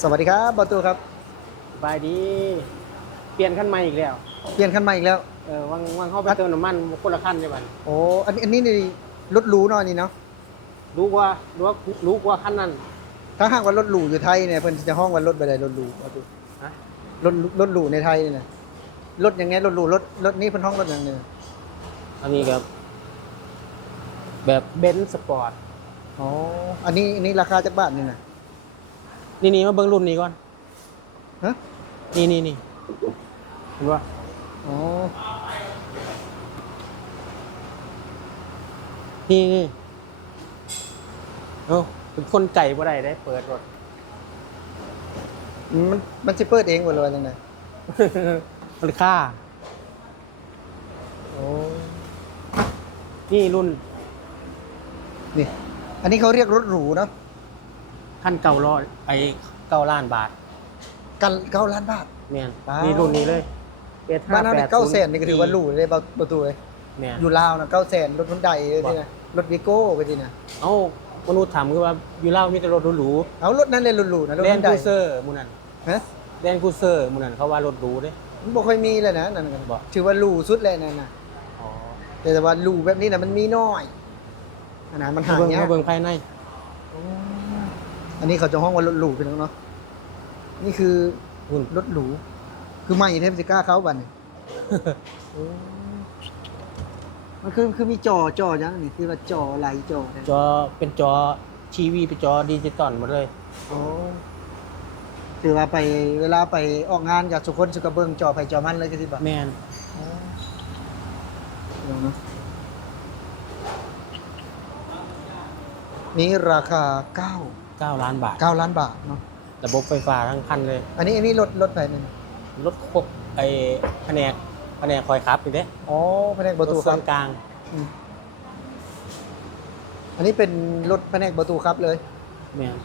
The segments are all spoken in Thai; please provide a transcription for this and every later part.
สวัสดีครับบอตูครับสบายดี เปลี่ยนคันใหม่อีกแล้ว เปลี่ยนคันใหม่อีกแล้ว เออวังวังเข้าไปเติมน้ำมันคนละคันใช่ป่ะโอ้อันนี้อันนี้นี่รถหรูเนาะอันนี่เนาะรู้ว่ารู้ว่ารู้ว่าคันนั้นถ้าหากว่ารถหรูอยู่ไทยเนี่ยเพิ่นจะห้องว่ารถไปได้รถหรูบอตูฮะรถรถหรูในไทยนี่นะรถอย่างไงรถหรูรถรถนี้เพิ่นห้องรถอย่างเนี้ยอันนี้แบบแบบเบนซ์สปอร์ตอ๋ออันนี้อันนี้ราคาจักบาทนี่นะ นี่นี่มาเบิ้งรุ่นนี้ก่อนฮะนี่นี่นี่เห็นว่าอ๋อนี่นี่เอ้าเป็นคนไก่บ่ได้ได้เปิดรถมันมันสิเปิดเองบ่หรือว่าจังไดมันค่าโอ้นี่รุ่น นี่ อันนี้เขาเรียกรถหรูเนาะ ขั้นเก่ารอดไอ้เก้าล้านบาทกันเก้าล้านบาท แม่นว้าว นี่รุ่นนี้เลยเอสห้าบ้านเราแปเนี่ดยเก้าแสนนี่ก็ถือว่าหรูเลยบอตูเลยแม่นอยู่ลาวนะเก้าแสนรถฮุนไดเลยบ่นี่นะรถวีโก้ก็ดีนะเอ้ามนุษย์ถามคือว่าอยู่เล่าวมีแต่รถหรูเอารถนั้นเลยหรูๆนะรถๆแดฮุนนไดคูเซอร์หมูนันฮะแดนคูเซอร์หมูนันเขาว่ารถหรูเด้ มันบ่ค่อยมีเลยนะนั่นกันบ่ ถือว่าหรูสุดเลยนั่นน่ะอ๋อแต่แต่ว่าหรูแบบนี้นะมันมีน้อยอันนั้นมันหามาเบิ่งยากมาเบิ่งภายในอั นนี้เขาจะห้องว่ารถหรูเป็นองเนาะนี่คือหุ่นรถหรู คือไม่เทมสิก้าเขาบัดนี่มันคือคือมีจอจอยังนี่คือว่าจอไหลจอจอเป็นจอทีวีเป็นจอดิจิตอลหมดเลยโอ้ถือว่าไปเวลาไปออกงานกับสุคนสุกระเบิงจอไฟจอมันเลยก็สิบ่แมนลองนะนี่ราคา9 9 ล้านบาท 9 ล้านบาทเนาะระบบไฟฟ้าทั้งคันเลย อันนี้อันนี้รถรถไปนี่รถควบไอ้แผนกแผนกคอยขับนี่เด้อ๋อแผนกประตูถคส่รัวบนกลางอืมอันนี้เป็นรถแผนกประตูครับเลยแมน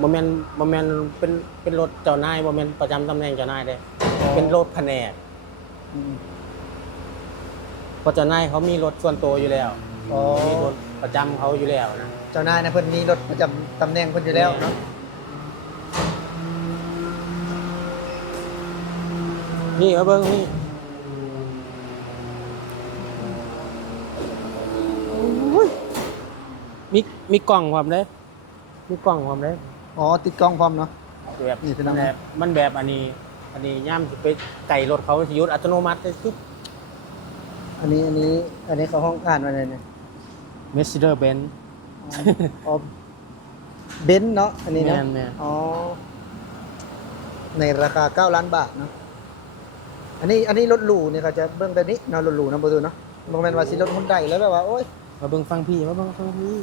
บ่แมนบ่แมนเป็นเป็นรถเจ้านายบ่แมนประจำตำแหน่งเจ้านายเด้อ๋อเป็นรถแผนกอืมเพราะเจ้านายเขามีรถส่วนตัวอยู่แล้วอ๋อมีรถประจำเขาอยู่แล้วนะเจ้านายนะเพิ่นมีรถประจำตำแหน่งเพิ่นอยู่แล้วเนาะนี่เอาเบิ้งนี่มีมีกล่องความเลยมีกล่องความเลยอ๋อติดกล้องพร้อมเนาะ แบบนี่เป็นมัอะนไรแบบมันแบบอันนี้ อันนี้ย่ำสิไปไก่รถเขาสิหยุดอัตโนมัติเลยทุกอันนี้อันนี้อันนี้เขาห้องอ่านว่าอะไรเนี่ยเมสซิเด อร์เบนอ๋อเบนซ์เนาะอันนี้แมเนาะนแมนอ๋อในราคา9ล้านบาทเนาะอันนี้อันนี้รถหรูเนี่ยเขาจะเบิ่งแบบนี้เนาะรถหรูนะประตูเนาะบางแมนว่าสิรถฮุนไดแล้วแบบว่าโอ้ยมาเบิ้งฟังพี่มาเบิ้งฟังพี่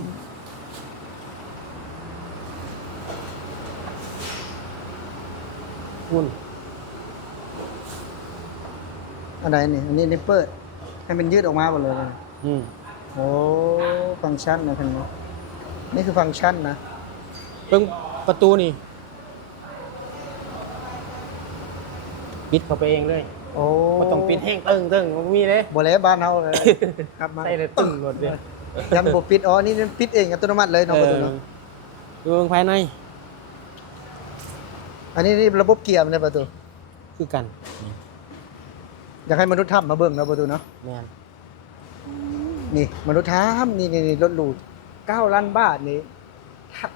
คุณอันไหนนี่อันนี้นี่เปิดให้มันยืดออกมาหมดเลยนะอืมโอ้ฟังก์ชันนะท่านเนาะ นี่คือฟังก์ชันนะเบิ้งประตูนี่ปิดเข้าไปเองเลยโอ้ก็ต้องปิดแห้งตึงตึงมันมีเลยบ่แล้วบ้านเฮาเลยครับมาใส่เลยตึงรถเลยยันบ่ปิดอ๋อนี่มันปิดเองอัตโนมัติเลยเนาะประตูเนาะดูเบิ่งภายใน อันนี้นี่ระบบเกียร์มันในประตูคือกัน อยากให้มนุษย์ทำมาเบิ่งเนาะประตูเนาะแมนนี่มนุษย์ทำนี่นี่นี่รถหรู เก้าล้านบาทนี่ถ้า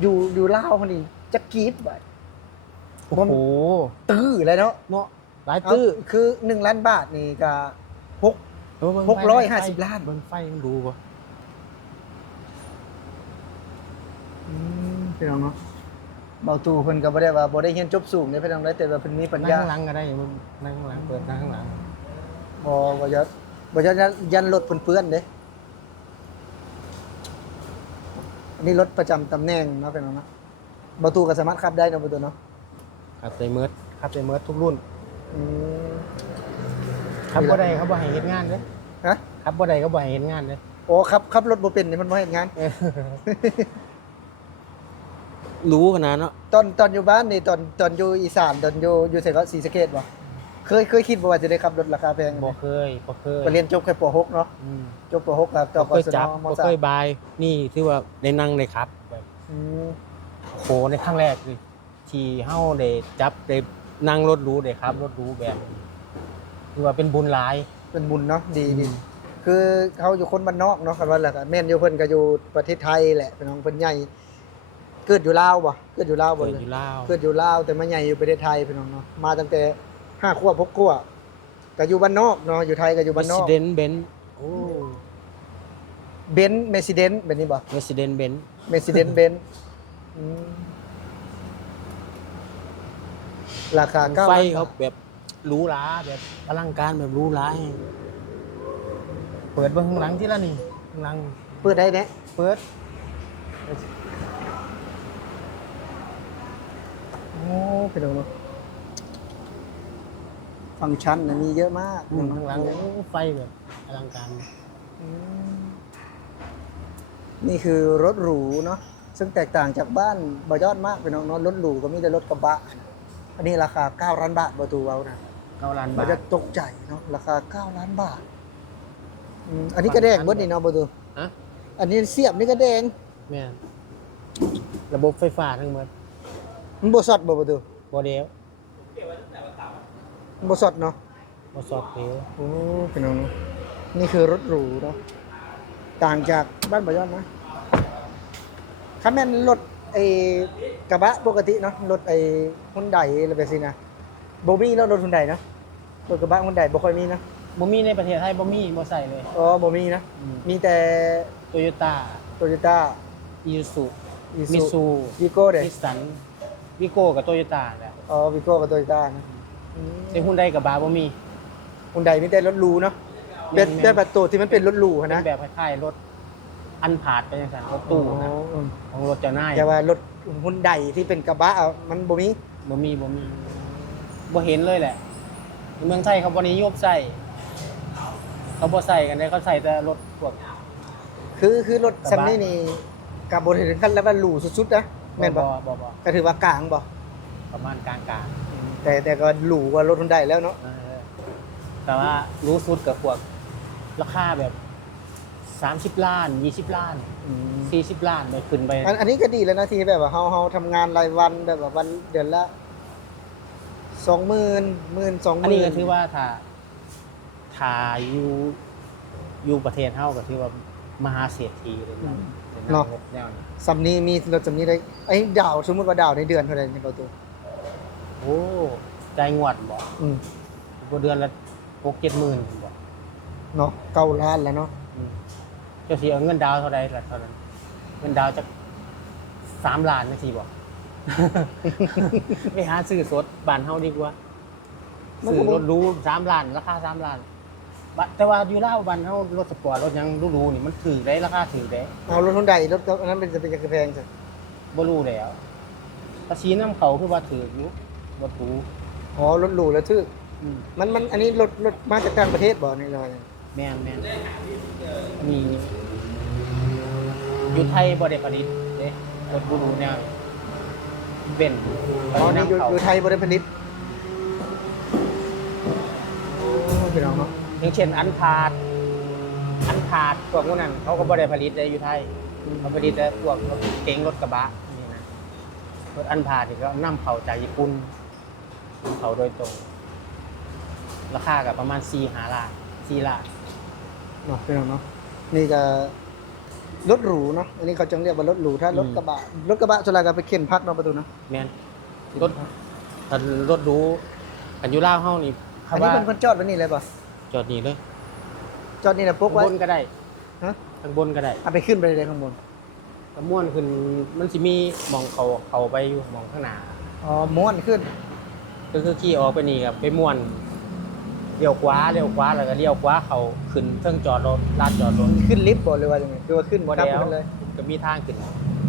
อยู่อยู่ลาวคนนี้จะกรีดไปโอ้โหตื้อเลยเนาะเนาะหลายเอาตื้อคือหนึ่งล้านบาทนี่ก็หกเบิ่งหกร้อยไฟห้าสิบล้านเบิ่งไฟมันดูป่ะพี่น้องเนาะเบาตูเพิ่นก็บ่ได้ว่าบ่ได้เรียนจบสูงเด้พี่น้องได้แต่ว่าเพิ่นมีปัญนั่งญาข้างหลังก็ได้มึงนั่งข้างหลังเปิดนั่งข้างหลังบ่บ่จะบ่จะยันรถเพิ่นเปื้อนเด้ อันนี้รถประจำตำแหน่งเนาะพี่น้องเนาะเบาตูก็สามารถขับได้เนาะเบาตูเนาะขับใส่เมิร์ดขับใส่เมิร์ดทุกรุ่น อืมขับบ่ได้เขาบ่ให้เฮ็ดงานเด้ฮะขับบ่ได้เขาบ่ให้เฮ็ดงานเด้โอ้ครับขับรถบ่เป็นนี่มันบ่เฮ็ดงานเออรู้ขนาดเนาะตอนตอนอยู่บ้านนี่ตอนตอนอยู่อีสานตอนอยู่อยู่ไสก็ศรีสะเกษบ่ เคยเคยคิดบ่ว่าจะได้ขับรถราคาแพงบ่เคยบ่เคยไปเรียนจบแค่ป .6 เนาะอืมจบป .6 กับต่อบ่กเคยศนจับมบ่สาเคมยบาย นี่ถือว่าได้นั่งได้ครับแบบอืมโหในครั้งแรกเลยที่เฮาได้จับได้นั่งรถหรูได้ครับ รถหรูแบบถือว่าเป็นบุญหลาย เป็นบุญเนาะดีดีอืมคือเขาอยู่คนบ้านนอกเนาะคันว่าแหละก็แม่นอยู่เพิ่นก็อยู่ประเทศไทยแหละเป็นน้องเพิ่นใหญ่เกิดอยู่ลาวบ่เกิดอยู่ลาวบ่เกิดเลยอยู่ลาวเกิดอยู่ลาวแต่มาใหญ่อยู่ประเทศไทยพี่น้องเนาะมาตั้งแต่ ห้าขวบหกขวบก็อยู่บ้านนอกเนาะอยู่ไทยก็อยู่บ้านนอก Resident Benz โอ้เบนซ์เมซิเดนแบบนี้บ่ Resident Benz เมซิเดนเบนซ์ราคาเก้าไฟล้านเขาบาทแบบหรูหราแบบอลังการแบบหรูหราเปิดเบิ่งข้างหลังที่ละนี่ข้างหลัง เปิดได้แน่เปิด โอ้พี่น้องเนาะ ฟังก์ชันนะมีเยอะมากอืมข้างหลังโอ้ไฟแบบอลังการ อืมนี่คือรถหรูเนาะซึ่งแตกต่างจากบ้านบอยอดมากพี่น้องเนาะรถหรูก็มีแต่รถกระบะอันนี้ราคา 9 ล้านบาทประตูเว้านะ เก้าล้านมับานทจะตกใจเนาะราคา 9 ล้านบาทอืมอันนี้ก็แดงเบิดนี่เนาะประตูฮะอันนี้เสียบนี่ก็แดง แม่นระบบไฟฟ้าทั้งหมดมันบ่สดบ่ประตูบ่เดียวมัน บ่สดเนาะบ่ซอกเดียวโอ้พี่น้องเนาะนี่คือรถหรูเนาะต่างจากบ้านบอยอดนะถ้าแม่นรถไอ้กระบะปกติเนาะรถไอ้ฮุนไดอะไรแบบนี้นะบ่มีแล้วรถฮุนไดนะรถกระบะฮุนไดบ่ค่อยมีนะบ่มีในประเทศไทยบ่มีบ่ใส่เลยอ๋อบ่มีนะมีแต่โตโยต้าโตโยต้าอีซูอีมิซูซูวีโก้เด้นิสสันวิโก้กับโตโยต้าแหละอ๋อวีโก้กับโตโยต้านะ แต่ฮุนไดกับบาบ่มีฮุนไดมีแต่รถหรูเนาะเป็นแม่นๆเป็นแบบตัวที่มันเป็นรถหรูเป็นะนแบบคล้ายๆรถอันผาดไปจังซั่นรถตู้นะอ๋อของรถเจ้านายแต่ว่ารถฮุนไดที่เป็นกระบะอะมันบ่มีบ่มีบ่มีบ่เห็นเลยแหละในเมืองไทยเขาบ่นิยมใส่เขาบ่ใส่กันเลยเขาใส่แต่รถพวก คือคือรถกระบะ ซัมนี่นี่กับบริถึงขั้นแล้วว่าหรูสุดๆนะแม่นบ่บ่บ่ก็ถือว่ากลางบ่ประมาณกลาง แต่แต่ก็หรูกว่ารถฮุนไดแล้วเนาะๆเออแต่ว่ารู้สุดกับพวกราคาแบบ 30 ล้าน 20 ล้าน 40 ล้านไปขึ้นไป อันอันนี้ก็ดีแล้วนะที่แบบว่าเฮาเฮาทำงานรายวันแบบว่าวันเดือนละสองหมื่นหมื่นสองหอันมื่นี้นก็ถือว่าถ้าถ้าอยู่อยู่ประเทศเฮาก็ถือว่ามหาเศรษฐีเลยนะเป็นนายกแนวนี้ซัมนี้มีรถซัมนี้ได้ไอ้ดาวสมมุติว่าดาวในเดือนเท่าไหร่ในประตู โอ้ใจายงวดบ่อืมบ่เดือนละ6 7หมื่นบ่เนาะเก้าล้านแล้วเนาะอืมเจ้าสิเอาเงินดาวน์เท่าใดล่ะเท่านั้น เงินดาวน์จัก3ล้านจังซี่บ่ไปหาซื้อสดบ้านเฮาดีกว่ามันซื้ก็อบ่ รถหรู3ล้าน ราคา3ล้านบัดแต่ว่าอยู่ลาวบ้านเฮารถสปอร์ตรถหยังหรูๆนี่มันถือได้ราคาถือได้ เอารถฮุนไดรถก็อันนั้นเป็นจะเป็นกระแพงจ้ะบ่รู้แล้วภาษีน้ำเขาคือว่าถืออยู่ บ่ถูกอ๋อรถหรูแล้วทึ่อืมมันมันอันนี้รถรถมาจากต่างประเทศบ่นี่เราเนี่ยแม่นแม่นมีอยู่ไทยบ่ได้ผลิตเด้รถหรูๆแนวเบนซ์อ๋อนี่อยู่เขาอยู่ไทยบริผลิตโอ้พี่น้องเนาะอย่างเช่นอันพาด อันพาดพวกพวกนั้นเขาก็บ่ได้ผลิตได้อยู่ไทย เขาผลิตแต่พวกรถเก๋งรถกระบะนี่นะรถอันพาดนี่ก็นำเข้าจากญี่ปุ่นนำ เข้าโดยตรง ราคาก็ประมาณ4-5ล้าน4ล้านเนาะพี่น้องเนาะนี่ก็รถหรูเนาะอันนี้เขาจึงเรียกว่ารถหรูถ้ารถกระบะรถกระบะส่วนใหญ่ก็ไปเข็นพักเนาะประตูเนาะแม่นรถถ้ารถหรูอันอยู่ลาวเฮานี่อันนี้เป็นคนจอดไว้นี่เลยป่ะจอดนี่เลย จอดนี่นะพกข้างไว้บนก็ได้ฮะข้างบนก็ได้เอาไปขึ้นไปเลยข้างบนกระม่วนขึ้นมันสิมีหมองเขาเขาไปอยู่หมองข้างหน้าอ๋อม้วนขึ้น ก็คือขี่ออกไปนี่ครับไปม่วนเลี้ยวขวาเลี้ยวขวาแล้วก็เลี้ยวขวาเขาขึ้นเทิงจอดรถลานจอดรถขึ้นลิฟต์บ่หรือว่ายังไงคือว่าขึ้นบ่ทับแล้วไปเลยก็มีทางขึ้น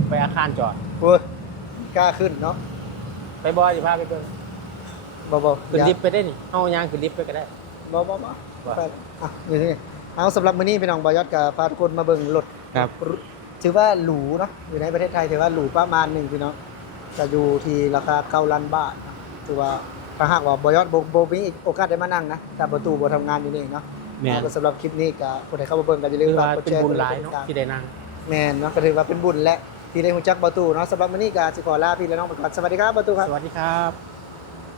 ไปอาคารจอดโอ้ยกล้าขึ้นเนาะไปบ่สิพาไปเบิ่งบ่บ่ขึ้นอย่าลิฟต์ไปได้นี่เฮาย่างขึ้นลิฟต์ไปก็ได้บ่บ่บ่ว่าไปอะอยู่ที่นี่เอาสำหรับมื้อนี้พี่น้องบอยอดกับพาทุกคนมาเบิ่งรถครับถือว่าหรูเนาะอยู่ในประเทศไทยถือว่าหรูประมาณหนึ่งพี่น้องจะอยู่ที่ราคาเก้าล้านบาท ถือว่าถ้าหากว่าบอยอดโบโบมีโอกาสได้มานั่งนะแต่ประตูบ่ทำงานอยู่นี่เนาะแม่น ก็สำหรับคลิปนี้ก็คนใดเข้ามาเบิ่งก็อย่าลืคืมอว่าฝากกดเป็นแชร์บุญกดหลายติดเนาะตามที่ได้นั่ง แม่นเนาะก็ถือว่าเป็นบุญและที่ได้หูจักประตูเนาะสำหรับวันนี้ก็สิขอลาพี่และน้องไปก่อนสวัสดีครับประตูครับ สวัสดีครับ